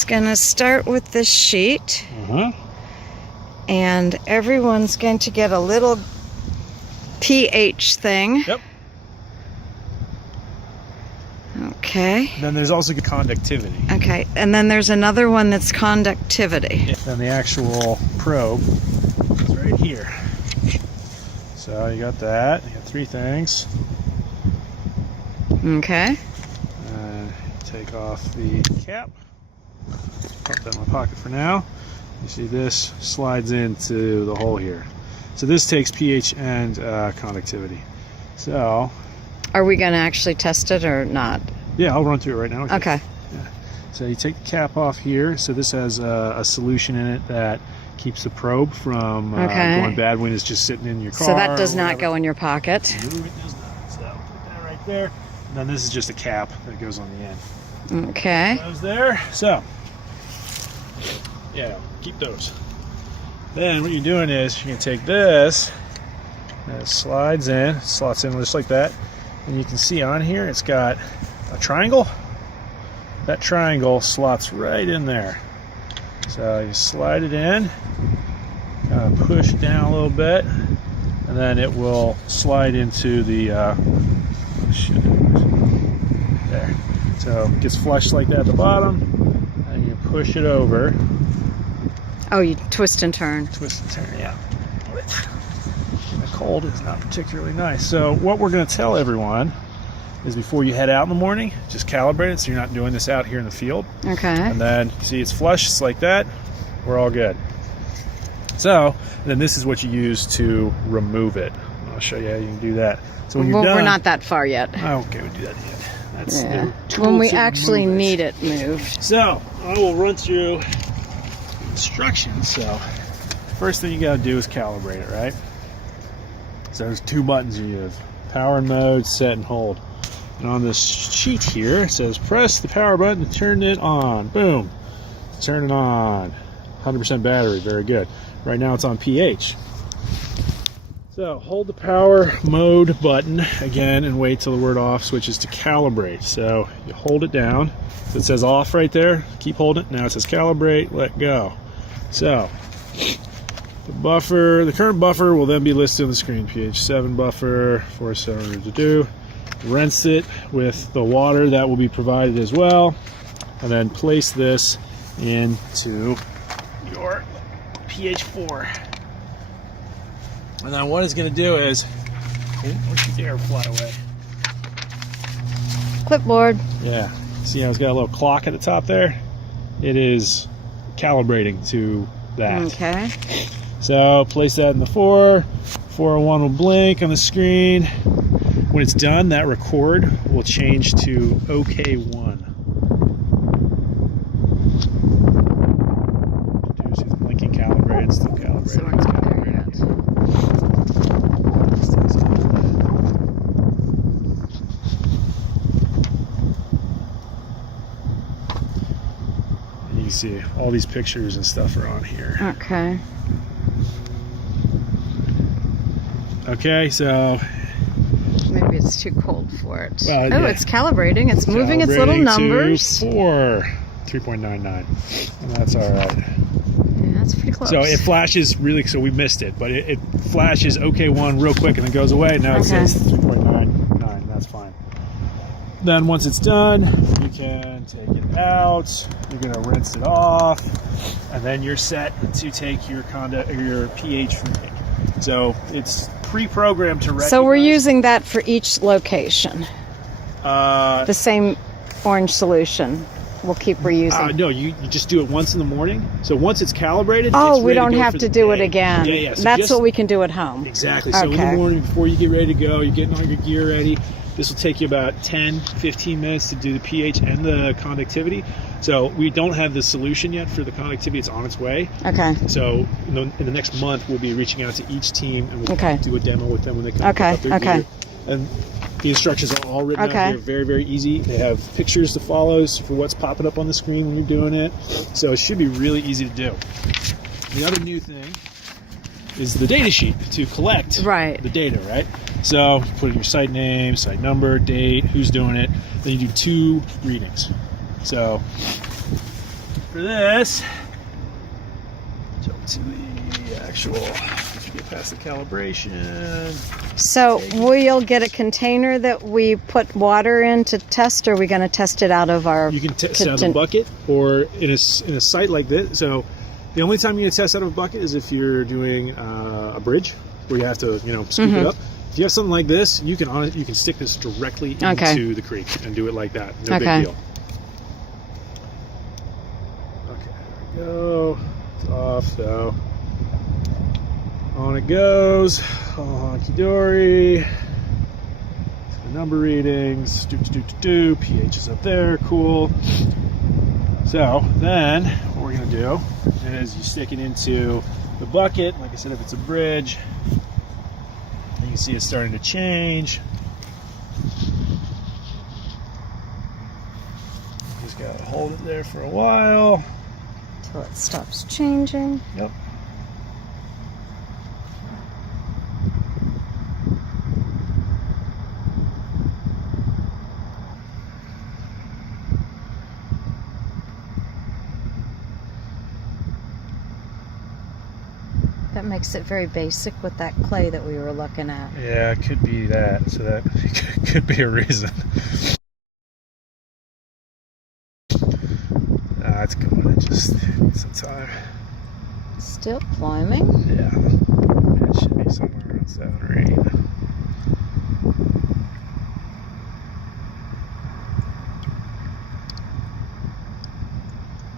It's going to start with this sheet. Uh-huh. And everyone's going to get a little pH thing. Yep. Okay. And then there's also conductivity. Okay, and then there's another one that's conductivity. Then the actual probe is right here. So you got that. You got three things. Okay. And take off the cap. Put that in my pocket for now. You see this slides into the hole here. So this takes pH and conductivity. So Are we going to actually test it or not? yeah, I'll run through it right now. Okay. Yeah. So you take the cap off here. So this has a solution in it that keeps the probe from going bad when it's just sitting in your car. So that does not go in your pocket. No, it does not. So put that right there. And then this is just a cap that goes on the end. Okay. Those there. So yeah, keep those. Then what you're doing is you're going to take this, and it slides in, slots in just like that, and you can see on here it's got a triangle. That triangle slots right in there. So you slide it in, kind of push down a little bit, and then it will slide into the there. So it gets flushed like that at the bottom, and you push it over. Oh, you twist and turn. Twist and turn, yeah. The cold is not particularly nice. So what we're going to tell everyone is before you head out in the morning, just calibrate it so you're not doing this out here in the field. Okay. And then see it's flush, it's like that. We're all good. So then this is what you use to remove it. I'll show you how you can do that. So when you're done, we're not that far yet. okay, we do that yet. That's the tool when we to actually remove need it moved. So I will run through instructions. So first thing you got to do is calibrate it, right? So there's two buttons you use: power and mode, set and hold. And on this sheet here it says press the power button to turn it on. Boom, turn it on. 100% battery, very good. Right now it's on pH. So hold the power mode button again and wait till the word off switches to calibrate. So you hold it down. So it says off right there. Keep holding it. Now it says calibrate, let go. So the buffer, the current buffer will then be listed on the screen. pH 7 buffer, 47 rinse it with the water that will be provided as well. And then place this into your pH 4. And then what it's going to do is, don't you dare fly away. Clipboard. Yeah. See how it's got a little clock at the top there? It is calibrating to that. Okay. So place that in the 4. 401 will blink on the screen. When it's done, that record will change to OK1. See the blinking calibrated, still calibrated. So we're not there yet. You can see all these pictures and stuff are on here. Okay. Okay, so Maybe it's too cold for it. Well, oh, yeah. it's calibrating. It's moving its little calibrating numbers. to 4, 3.99. And that's all right. Yeah, that's pretty close. So it flashes really, so we missed it, but it flashes OK1 real quick and then goes away. Now it says 3.99. That's fine. Then once it's done, you can take it out. You're going to rinse it off, and then you're set to take your pH reading. So it's pre-programmed to recognize. So we're using that for each location. The same orange solution. We'll keep reusing. No, you just do it once in the morning. So once it's calibrated, oh, it's we ready don't to go have for to the do it day. again. Yeah. So that's what we can do at home. Exactly. So in Okay. the morning, before you get ready to go, you're getting all your gear ready. This will take you about 10, 15 minutes to do the pH and the conductivity. So we don't have the solution yet for the conductivity. It's on its way. Okay. So in the next month, we'll be reaching out to each team and we'll Okay. do a demo with them when they come Okay, up their okay. gear. And the instructions are all written out Okay. here, very, very easy. They have pictures to follow for what's popping up on the screen when you're doing it. So it should be really easy to do. The other new thing is the data sheet to collect the data, right? So you put in your site name, site number, date, who's doing it. Then you do 2 readings. So for this, jump to the actual, get past the calibration. So we'll get a container that we put water in to test, or are we going to test it out of our... You can test it out of a bucket or in a site like this. So the only time you can test out of a bucket is if you're doing a bridge where you have to, scoop it up. If you have something like this, you can stick this directly into the creek and do it like that. No big deal. Okay, there we go. It's off, so on it goes. All honky-dory. The number readings. pH is up there. Cool. So then what we're going to do is you stick it into the bucket. Like I said, if it's a bridge, you can see it's starting to change. Just got to hold it there for a while. Until it stops changing. Yep. That makes it very basic with that clay that we were looking at. Yeah, it could be that. So that could be a reason. It's going. It just needs some time. Still climbing. Yeah. It should be somewhere around 7 or 8.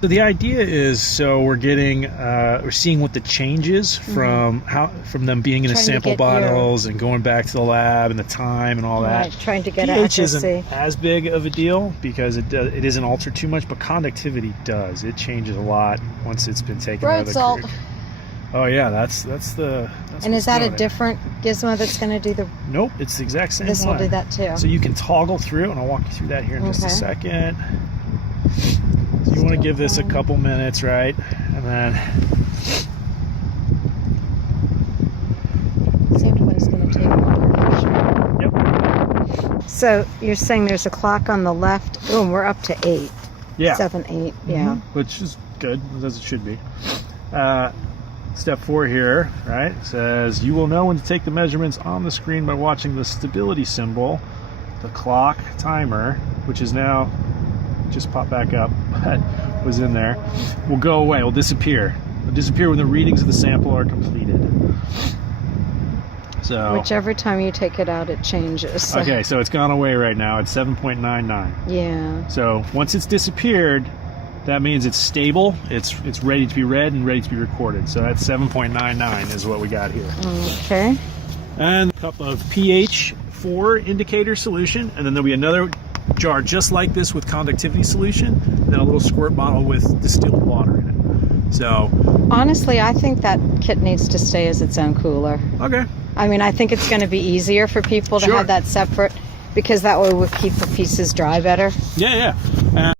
So the idea is, we're getting, we're seeing what the change is from them being in the sample bottles and going back to the lab and the time and all that. Trying to get pH accuracy. isn't as big of a deal because it isn't altered too much, but conductivity does. It changes a lot once it's been taken out of the salt. creek. Oh yeah, that's and is that a different gizmo that's going to do the? Nope, it's the exact same This one. will do that too. So you can toggle through, and I'll walk you through that here in just a second. So you want to give this a couple minutes, right? And then seems like it's going to take longer. Yep. So you're saying there's a clock on the left. Oh, and we're up to 8. Yeah. 7, 8. Yeah. Which is good, as it should be. Step 4 here, right, says you will know when to take the measurements on the screen by watching the stability symbol, the clock timer, which is now just popped back up, but was in there, will go away, will disappear. It'll disappear when the readings of the sample are completed. So whichever time you take it out, it changes. So. Okay, so it's gone away right now. It's 7.99. Yeah. So once it's disappeared, that means it's stable, it's ready to be read and ready to be recorded. So that's 7.99 is what we got here. Okay. And a cup of pH 4 indicator solution, and then there'll be another jar just like this with conductivity solution, and then a little squirt bottle with distilled water in it. So honestly, I think that kit needs to stay as its own cooler. Okay. I mean, I think it's going to be easier for people to have that separate, because that way we'll keep the pieces dry better. Yeah, yeah.